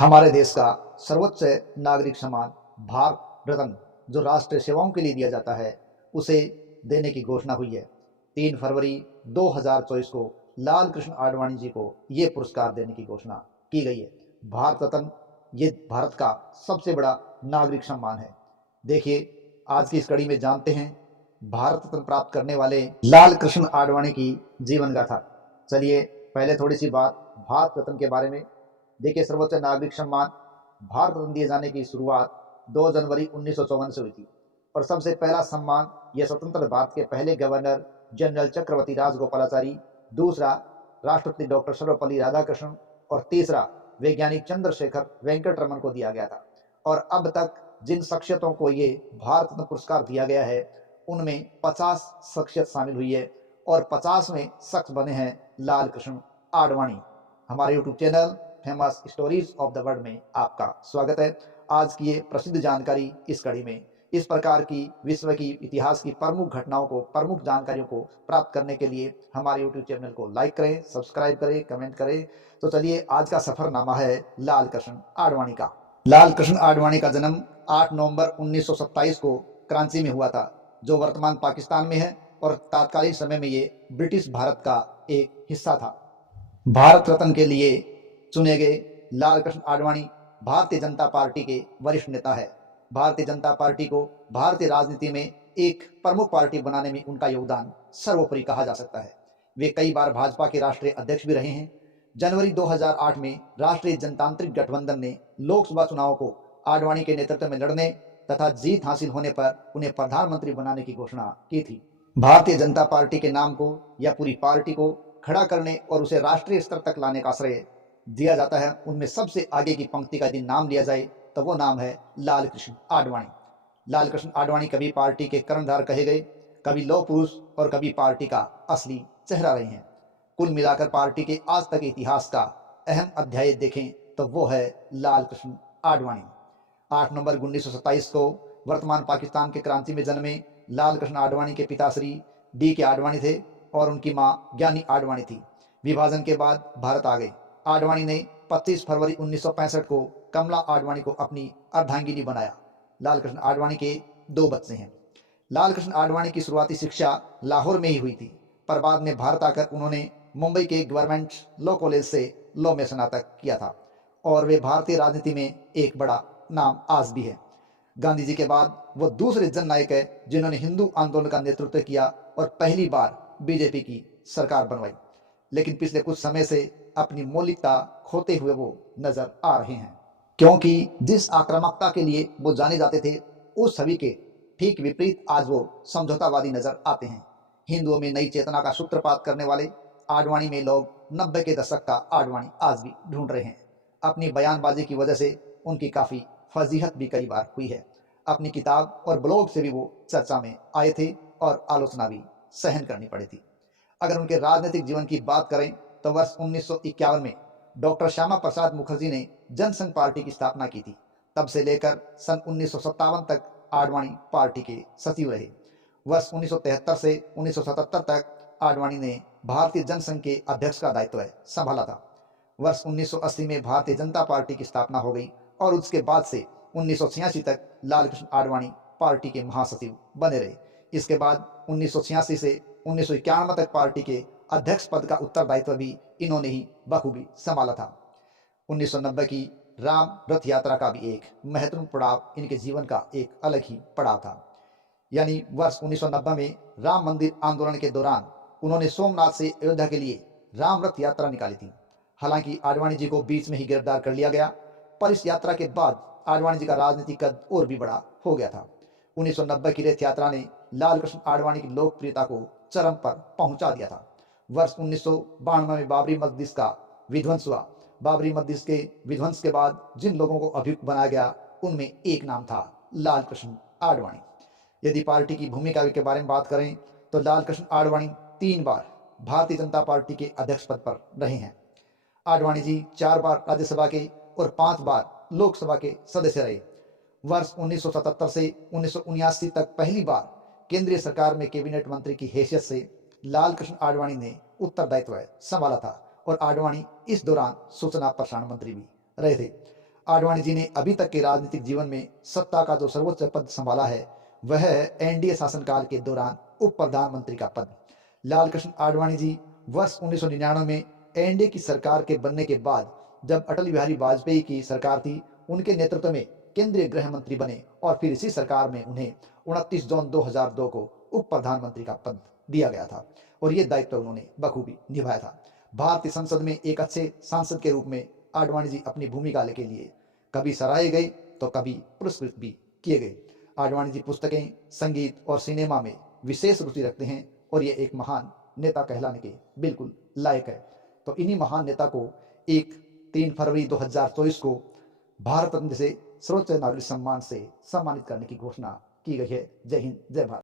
हमारे देश का सर्वोच्च नागरिक सम्मान भारत रत्न जो राष्ट्रीय सेवाओं के लिए दिया जाता है, उसे देने की घोषणा हुई है। 3 फरवरी 2024 को लाल कृष्ण आडवाणी जी को ये पुरस्कार देने की घोषणा की गई है। भारत रत्न ये भारत का सबसे बड़ा नागरिक सम्मान है। देखिए, आज की इस कड़ी में जानते हैं भारत रत्न प्राप्त करने वाले लाल कृष्ण आडवाणी की जीवन गाथा। चलिए पहले थोड़ी सी बात भारत रत्न के बारे में। देखिए, सर्वोच्च नागरिक सम्मान भारत रत्न दिए जाने की शुरुआत 2 जनवरी 1954 से हुई थी और सबसे पहला सम्मान यह स्वतंत्र भारत के पहले गवर्नर जनरल चक्रवर्ती राजगोपालाचारी, दूसरा राष्ट्रपति डॉक्टर सर्वपल्ली राधाकृष्णन और तीसरा वैज्ञानिक चंद्रशेखर वेंकट रमन को दिया गया था। और अब तक जिन शख्सियतों को ये भारत रत्न पुरस्कार दिया गया है, उनमें 50 शख्सियत शामिल हुई है और 50वें शख्स बने हैं लाल कृष्ण आडवाणी। हमारे YouTube channel famous stories of the world में आपका स्वागत है। आज की ये प्रसिद्ध जानकारी इस कड़ी में इस प्रकार की विश्व की इतिहास की प्रमुख घटनाओं को, प्रमुख जानकारियों को प्राप्त करने के लिए हमारे यूट्यूब चैनल को लाइक करें, सब्सक्राइब करें, कमेंट करें। तो चलिए, आज का सफरनामा है लाल कृष्ण आडवाणी का। लाल कृष्ण आडवाणी का जन्म 8 नवंबर 1927 को कराची में हुआ था, जो वर्तमान पाकिस्तान में है, और तत्कालीन समय में ये ब्रिटिश भारत का एक हिस्सा था। भारत रत्न के लिए चुने गए लाल कृष्ण आडवाणी भारतीय जनता पार्टी के वरिष्ठ नेता है। भारतीय जनता पार्टी को भारतीय राजनीति में एक प्रमुख पार्टी बनाने में उनका योगदान सर्वोपरि कहा जा सकता है। वे कई बार भाजपा के राष्ट्रीय अध्यक्ष भी रहे हैं। जनवरी 2008 में राष्ट्रीय जनतांत्रिक गठबंधन ने लोकसभा चुनाव को आडवाणी के नेतृत्व में लड़ने तथा जीत हासिल होने पर उन्हें प्रधानमंत्री बनाने की घोषणा की थी। भारतीय जनता पार्टी के नाम को या पूरी पार्टी को खड़ा करने और उसे राष्ट्रीय स्तर तक लाने का श्रेय दिया जाता है। उनमें सबसे आगे की पंक्ति का यदि नाम लिया जाए तो वो नाम है लाल कृष्ण आडवाणी। लाल कृष्ण आडवाणी कभी पार्टी के कर्णधार कहे गए, कभी लौह पुरुष और कभी पार्टी का असली चेहरा रहे हैं। कुल मिलाकर पार्टी के आज तक इतिहास का अहम अध्याय देखें तो वो है लाल कृष्ण आडवाणी। 8 नवंबर 1927 को वर्तमान पाकिस्तान के कराची में जन्मे लाल कृष्ण आडवाणी के पिता श्री डी के आडवाणी थे और उनकी मां ज्ञानी आडवाणी थी। विभाजन के बाद भारत आ गए। आडवाणी ने 25 फरवरी 1965 को कमला आडवाणी को अपनी अर्धांगिनी बनाया। लाल कृष्ण आडवाणी के 2 बच्चे हैं। लाल कृष्ण आडवाणी की शुरुआती शिक्षा लाहौर में ही हुई थी, पर बाद में भारत आकर उन्होंने मुंबई के गवर्नमेंट लॉ कॉलेज से लॉ में स्नातक किया था और वे भारतीय राजनीति में एक बड़ा नाम आज भी है। गांधी जी के बाद वो दूसरे जननायक है जिन्होंने हिंदू आंदोलन का नेतृत्व किया और पहली बार बीजेपी की सरकार बनवाई। लेकिन पिछले कुछ समय से अपनी मौलिकता खोते हुए वो नजर आ रहे हैं, क्योंकि जिस आक्रामकता के लिए वो जाने जाते थे, उस छवि के ठीक विपरीत आज वो समझौतावादी नजर आते हैं। हिंदुओं में नई चेतना का सूत्रपात करने वाले आडवाणी में लोग 90 के दशक का आडवाणी आज भी ढूंढ रहे हैं। अपनी बयानबाजी की वजह से उनकी काफ़ी फजीहत भी कई बार हुई है। अपनी किताब और ब्लॉग से भी वो चर्चा में आए थे और आलोचना भी सहन करनी पड़ी थी। अगर उनके राजनीतिक जीवन की बात करें तो वर्ष 1951 में डॉक्टर श्यामा प्रसाद मुखर्जी ने जनसंघ पार्टी की स्थापना की थी। तब से लेकर सन 1957 तक आडवाणी पार्टी के सचिव रहे। वर्ष 1973 से 1977 तक आडवाणी ने भारतीय जनसंघ के अध्यक्ष का दायित्व संभाला था। वर्ष 1980 में भारतीय जनता पार्टी की स्थापना हो गई और उसके बाद से 1986 तक लाल कृष्ण आडवाणी पार्टी के महासचिव बने रहे। इसके बाद 1986 से 1991 तक पार्टी के अध्यक्ष पद का उत्तरदायित्व भी इन्होंने ही बखूबी संभाला था। 1990 की राम रथ यात्रा का भी एक महत्वपूर्ण पड़ाव इनके जीवन का एक अलग ही पड़ाव था। यानी वर्ष 1990 में राम मंदिर आंदोलन के दौरान उन्होंने सोमनाथ से अयोध्या के लिए राम रथ यात्रा निकाली थी। हालांकि आडवाणी जी को बीच में ही गिरफ्तार कर लिया गया, पर इस यात्रा के बाद आडवाणी जी का राजनीतिक कद और भी बड़ा हो गया था। 1990 की रथ यात्रा ने लाल कृष्ण आडवाणी की लोकप्रियता को चरम पर पहुंचा दिया था। वर्ष 1992 में बाबरी मस्जिद का विध्वंस हुआ। बाबरी मस्जिद के विध्वंस के बाद जिन लोगों को अभियुक्त बनाया गया, उनमें एक नाम था लाल कृष्ण आडवाणी। यदि पार्टी की भूमिका के बारे में बात करें तो लाल कृष्ण आडवाणी 3 बार भारतीय जनता पार्टी के अध्यक्ष पद पर रहे हैं। आडवाणी जी 4 बार राज्यसभा के और 5 बार लोकसभा के सदस्य रहे। वर्ष 1977 से 1979 तक पहली बार केंद्रीय सरकार में कैबिनेट मंत्री की हैसियत से लाल कृष्ण आडवाणी ने उत्तरदायित्व संभाला था और आडवाणी इस दौरान सूचना प्रसारण मंत्री भी रहे थे। आडवाणी जी ने अभी तक के राजनीतिक जीवन में सत्ता का जो सर्वोच्च पद संभाला है वह है एनडीए शासनकाल के दौरान उप प्रधानमंत्री का पद। लाल कृष्ण आडवाणी जी वर्ष 1999 में एनडीए की सरकार के बनने के बाद जब अटल बिहारी वाजपेयी की सरकार थी, उनके नेतृत्व में केंद्रीय गृह मंत्री बने और फिर इसी सरकार में उन्हें 29 जून 2002 को उप प्रधानमंत्री का पद दिया गया था और ये दायित्व उन्होंने बखूबी निभाया था। भारतीय संसद में एक अच्छे सांसद के रूप में आडवाणी जी अपनी भूमिका के लिए कभी सराहे गए तो कभी पुरस्कृत भी किए गए। आडवाणी जी पुस्तकें, संगीत और सिनेमा में विशेष रुचि रखते हैं और ये एक महान नेता कहलाने के बिल्कुल लायक है। तो इन्हीं महान नेता को एक 3 फरवरी 2024 को भारत रत्न से सर्वोच्च नागरिक सम्मान से सम्मानित करने की घोषणा की गई है। जय हिंद, जय भारत।